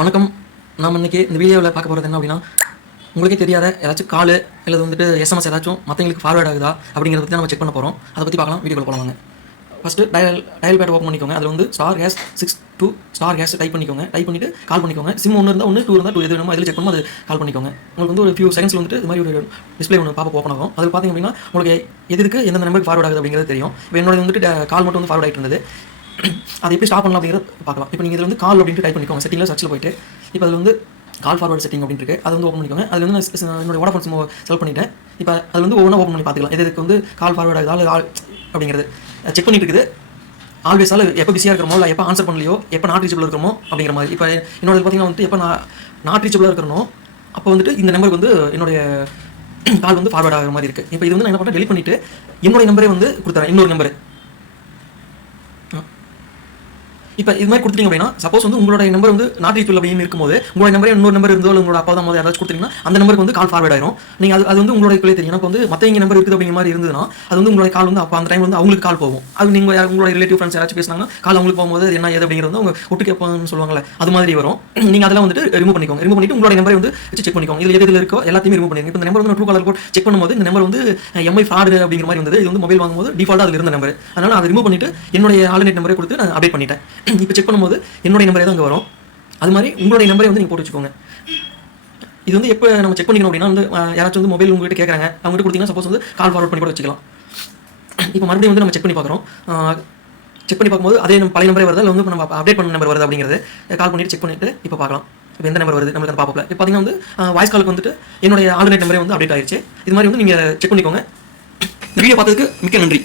வணக்கம். நாம் இன்னைக்கு இந்த வீடியோவில் பார்க்க போகிறது என்ன அப்படின்னா, உங்களுக்கே தெரியாத ஏதாச்சும் கால் இல்லை வந்துட்டு எஸ்எம்எஸ் ஏதாச்சும் மற்றவங்களுக்கு ஃபார்வர்ட் ஆகுதா அப்படிங்கிறத பற்றி நம்ம செக் பண்ண போகிறோம். அதை பற்றி பார்க்கலாம். வீடியோவில் போகலாம். ஃபஸ்ட்டு டயல் பேட் ஓப்பன் பண்ணிக்கோங்க. அதில் வந்து *62* டைப் பண்ணிக்கோங்க. டைப் பண்ணிவிட்டு கால் பண்ணிக்கோங்க. சிம் ஒன்று இருந்தால் 1, 2 இருந்தால் 2 எது வேணுமோ அதில் செக் பண்ணும்போது அது கால் பண்ணிக்கோங்க. உங்களுக்கு வந்து ஒரு ஃபியூ செகண்ட்ஸில் வந்துட்டு இது மாதிரி ஒரு டிஸ்பிளே ஒன்று பாப்பப் ஓப்பன் ஆகும். அதில் பார்த்திங்க அப்படின்னா உங்களுக்கு எதுக்கு எந்தெந்த நம்பருக்கு ஃபார்வர்ட் ஆகுது அப்படிங்கிறது தெரியும். இப்போ என்னோட வந்துட்டு கால் மட்டும் வந்து ஃபார்வர்ட் ஆகிட்டு இருந்தது. அதை எப்படி ஸ்டாப் பண்ணலாம் அப்படிங்கிறத பார்க்கலாம். இப்போ நீங்கள் இதில் வந்து கால் அப்படின்ட்டு டைப் பண்ணிக்கோங்க. செட்டிங்கில் சர்ச்சில் போய்ட்டு இப்போ அதில் வந்து கால் ஃபார்வர்ட் செட்டிங் அப்படின்னு இருக்குது. அதை வந்து ஓப்பன் பண்ணிக்கோங்க. அதில் வந்து நான் என்னோட வோடாஃபோன் சிம் செலக்ட் பண்ணிட்டேன். இப்போ அது வந்து ஒவ்வொன்றா ஓப்பன் பண்ணி பார்த்துக்கலாம். இதுக்கு வந்து கால் ஃபார்வர்ட் ஆகுதா அப்படிங்கிறது செக் பண்ணிட்டு இருக்குது. ஆல்வேஸால் எப்போ பிஸியாக இருக்கிறோமோ இல்லை எப்போ ஆன்சர் பண்ணலையோ எப்போ நாட் ரீச்சபிள் இருக்கிறோமோ அப்படிங்கிற மாதிரி. இப்போ என்னோட பார்த்தீங்கன்னா வந்துட்டு எப்போ நான் நாட் ரீச்சபிளாக இருக்கிறனோ அப்போ வந்துட்டு இந்த நம்பருக்கு வந்து என்னுடைய கால் வந்து ஃபார்வர்ட் ஆகிற மாதிரி இருக்குது. இப்போ இது வந்து நான் என்ன பண்ணுறேன், டெலிட் பண்ணிவிட்டு என்னுடைய நம்பரே வந்து கொடுத்துறேன். இன்னொரு நம்பர் இப்போ இது மாதிரி கொடுத்தீங்க அப்படின்னா, சப்போஸ் வந்து உங்களோட நம்பர் வந்து நாட் ரீச்சபிள் அப்படின்னு இருக்கும்போது உங்களோட நம்பரே இன்னொரு நம்பர் இருந்தோ இல்லை உங்களோட அப்பா தான் யாராச்சும் கொடுத்தீங்கன்னா அந்த நம்பருக்கு வந்து கால் ஃபார்வர்ட் ஆயிரும். நீங்கள் அது வந்து உங்களோட தெரியும். எனக்கு வந்து மற்றவங்க நம்பர் இருக்குது அப்படிங்கிற மாதிரி இருந்ததுன்னா அது வந்து உங்களோட கால் வந்து அப்போ அந்த டைம் வந்து அவங்களுக்கு கால் போகும். அது நீங்கள் உங்களோட ரிலேட்டிவ் ஃப்ரெண்ட்ஸ் யாராச்சும் பேசினாங்கன்னா கால் அவங்களுக்கு போகும்போது என்ன ஏது அப்படிங்கிறது அவங்க ஒட்டு கேட்பான்னு சொல்லுவாங்கல்ல, அது மாதிரி வரும். நீங்கள் அதெல்லாம் வந்துட்டு ரிமூவ் பண்ணிக்கோங்க. ரிமூவ் பண்ணிட்டு உங்களோட நம்பரை வந்து வச்சு செக் பண்ணிக்கோங்க. இதில் எது இருக்கோ எல்லாத்தையுமே ரிமூவ் பண்ணிக்கோங்க. இப்போ இந்த நம்பர் வந்து ட்ரூ காலர் போட்டு செக் பண்ணும்போது இந்த நம்பர் வந்து எம்ஐ ஃப்ராட் அப்படிங்கிற மாதிரி வந்தது. இது வந்து மொபைல் வாங்கும்போது டிஃபால்ட்டாக அதில் இருந்த நம்பர். அதனால் அதை ரிமூவ் பண்ணிட்டு என்னுடைய ஆல்டர்னேட் நம்பரை கொடுத்து நான் அப்டேட் பண்ணிட்டேன். இப்போ செக் பண்ணும்போது என்னுடைய நம்பரே தான் அங்கே வரும். அது மாதிரி உங்களுடைய நம்பரை வந்து நீங்கள் போட்டு வச்சுக்கோங்க. இது வந்து எப்போ நம்ம செக் பண்ணிக்கணும் அப்படின்னா வந்து யாராச்சும் வந்து மொபைல் உங்கள்கிட்ட கேட்குறாங்க, அவங்ககிட்ட கொடுத்தீங்கன்னா சப்போஸ் வந்து கால் ஃபார்வர்ட் பண்ணி கூட வச்சுக்கலாம். இப்போ மறுபடியும் வந்து நம்ம செக் பண்ணி பார்க்குறோம். செக் பண்ணி பார்க்கும்போது அதே நம்ம பழைய நம்பரே வருது இல்லை வந்து நம்ம அப்டேட் பண்ண நம்பர் வருது அப்படிங்கிறது கால் பண்ணிட்டு செக் பண்ணிட்டு இப்போ பார்க்கலாம். இப்போ எந்த நம்பர் வருது நம்மளுக்கு பார்ப்போம். இப்போ பார்த்தீங்கன்னா வந்து வாய்ஸ் காலுக்கு வந்துட்டு என்னுடைய ஆல்டர்னேட் நம்பரே வந்து அப்டேட் ஆகிடுச்சு. இது மாதிரி வந்து நீங்கள் செக் பண்ணிக்கோங்க. இந்த வீடியோ பார்த்ததுக்கு மிக்க நன்றி.